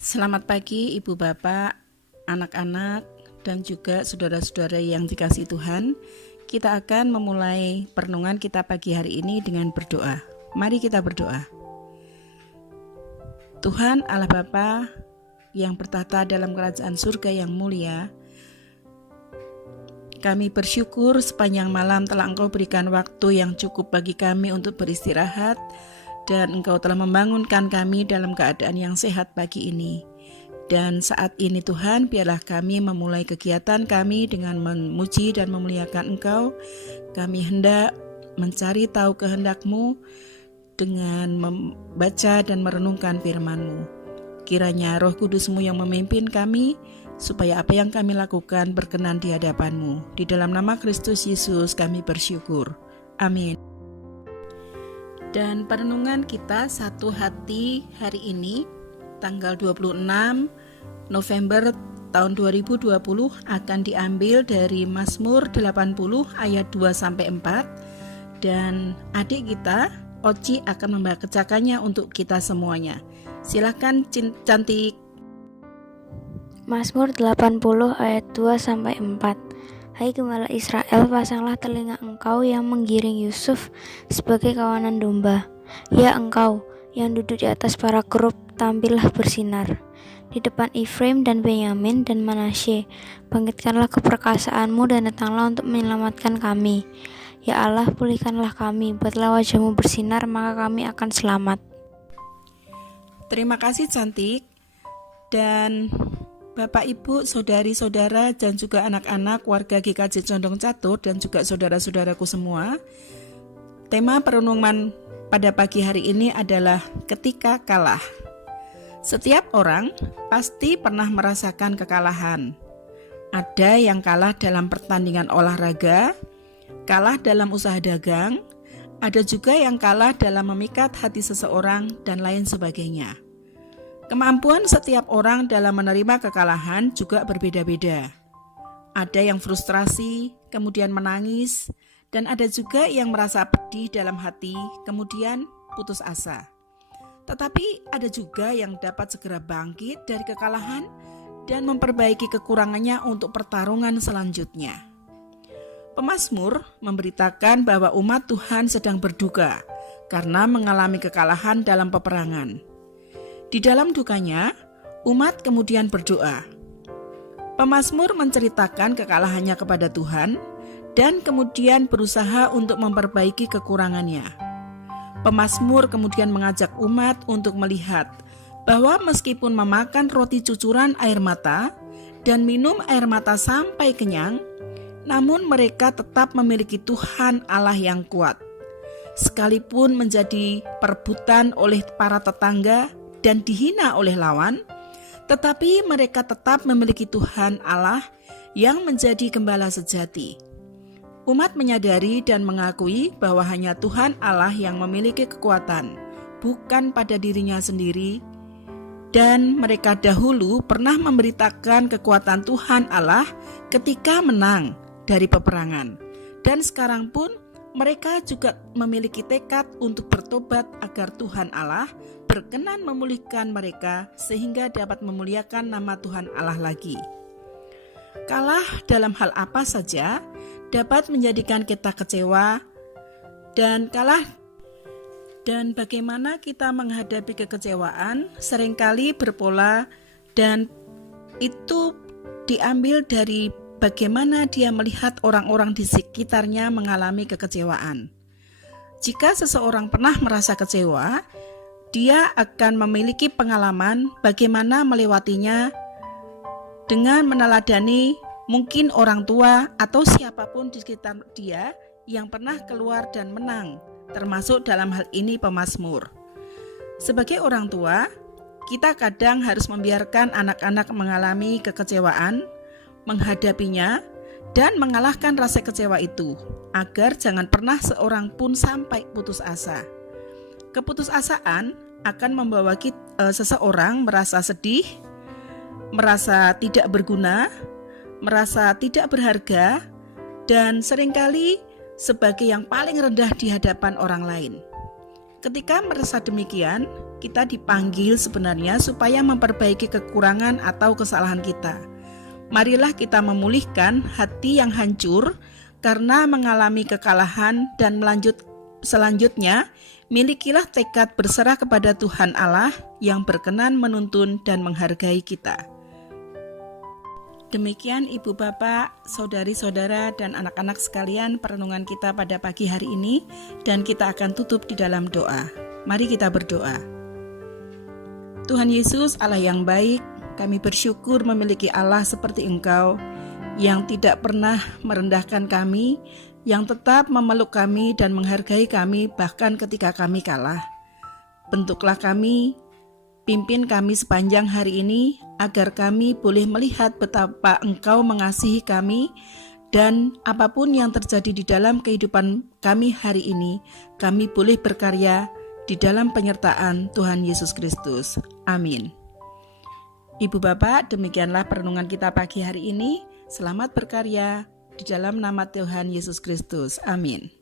Selamat pagi Ibu Bapak, anak-anak, dan juga saudara-saudara yang dikasihi Tuhan. Kita akan memulai perenungan kita pagi hari ini dengan berdoa. Mari kita berdoa. Tuhan Allah Bapa yang bertata dalam kerajaan surga yang mulia, kami bersyukur sepanjang malam telah Engkau berikan waktu yang cukup bagi kami untuk beristirahat, dan Engkau telah membangunkan kami dalam keadaan yang sehat pagi ini. Dan saat ini Tuhan, biarlah kami memulai kegiatan kami dengan memuji dan memuliakan Engkau. Kami hendak mencari tahu kehendak-Mu dengan membaca dan merenungkan firman-Mu. Kiranya Roh Kudus-Mu yang memimpin kami, supaya apa yang kami lakukan berkenan di hadapan-Mu. Di dalam nama Kristus Yesus kami bersyukur. Amin. Dan perenungan kita satu hati hari ini, tanggal 26 November tahun 2020 akan diambil dari Mazmur 80 ayat 2-4. Dan adik kita, Oci, akan membacakannya untuk kita semuanya. Silakan Cantik. Mazmur 80 ayat 2-4. Hai gembala Israel, pasanglah telinga engkau yang menggiring Yusuf sebagai kawanan domba. Ya engkau yang duduk di atas para kerub, tampillah bersinar. Di depan Efraim dan Benyamin dan Manasye, bangkitkanlah keperkasaanmu dan datanglah untuk menyelamatkan kami. Ya Allah, pulihkanlah kami, buatlah wajahmu bersinar, maka kami akan selamat. Terima kasih Cantik. Dan Bapak, Ibu, saudari-saudara, dan juga anak-anak warga GKJ Condong Catur, dan juga saudara-saudaraku semua, tema perenungan pada pagi hari ini adalah ketika kalah. Setiap orang pasti pernah merasakan kekalahan. Ada yang kalah dalam pertandingan olahraga, kalah dalam usaha dagang, ada juga yang kalah dalam memikat hati seseorang, dan lain sebagainya. Kemampuan setiap orang dalam menerima kekalahan juga berbeda-beda. Ada yang frustrasi, kemudian menangis, dan ada juga yang merasa pedih dalam hati, kemudian putus asa. Tetapi ada juga yang dapat segera bangkit dari kekalahan dan memperbaiki kekurangannya untuk pertarungan selanjutnya. Pemazmur memberitakan bahwa umat Tuhan sedang berduka karena mengalami kekalahan dalam peperangan. Di dalam dukanya, umat kemudian berdoa. Pemazmur menceritakan kekalahannya kepada Tuhan dan kemudian berusaha untuk memperbaiki kekurangannya. Pemazmur kemudian mengajak umat untuk melihat bahwa meskipun memakan roti cucuran air mata dan minum air mata sampai kenyang, namun mereka tetap memiliki Tuhan Allah yang kuat. Sekalipun menjadi perebutan oleh para tetangga dan dihina oleh lawan, tetapi mereka tetap memiliki Tuhan Allah yang menjadi gembala sejati. Umat menyadari dan mengakui bahwa hanya Tuhan Allah yang memiliki kekuatan, bukan pada dirinya sendiri, dan mereka dahulu pernah memberitakan kekuatan Tuhan Allah ketika menang dari peperangan. Dan sekarang pun mereka juga memiliki tekad untuk bertobat agar Tuhan Allah berkenan memulihkan mereka sehingga dapat memuliakan nama Tuhan Allah lagi. Kalah dalam hal apa saja dapat menjadikan kita kecewa, dan bagaimana kita menghadapi kekecewaan seringkali berpola, dan itu diambil dari bagaimana dia melihat orang-orang di sekitarnya mengalami kekecewaan. Jika seseorang pernah merasa kecewa, dia akan memiliki pengalaman bagaimana melewatinya dengan meneladani mungkin orang tua atau siapapun di sekitar dia yang pernah keluar dan menang, termasuk dalam hal ini pemazmur. Sebagai orang tua, kita kadang harus membiarkan anak-anak mengalami kekecewaan, menghadapinya, dan mengalahkan rasa kecewa itu, agar jangan pernah seorang pun sampai putus asa. Keputusasaan akan membawa seseorang merasa sedih, merasa tidak berguna, merasa tidak berharga, dan seringkali sebagai yang paling rendah di hadapan orang lain. Ketika merasa demikian, kita dipanggil sebenarnya supaya memperbaiki kekurangan atau kesalahan kita. Marilah kita memulihkan hati yang hancur karena mengalami kekalahan dan selanjutnya milikilah tekad berserah kepada Tuhan Allah yang berkenan menuntun dan menghargai kita. Demikian Ibu Bapak, saudari-saudara dan anak-anak sekalian perenungan kita pada pagi hari ini, dan kita akan tutup di dalam doa. Mari kita berdoa. Tuhan Yesus, Allah yang baik, kami bersyukur memiliki Allah seperti Engkau yang tidak pernah merendahkan kami, yang tetap memeluk kami dan menghargai kami bahkan ketika kami kalah. Bentuklah kami, pimpin kami sepanjang hari ini agar kami boleh melihat betapa Engkau mengasihi kami, dan apapun yang terjadi di dalam kehidupan kami hari ini, kami boleh berkarya di dalam penyertaan Tuhan Yesus Kristus. Amin. Ibu Bapak, demikianlah perenungan kita pagi hari ini. Selamat berkarya di dalam nama Tuhan Yesus Kristus. Amin.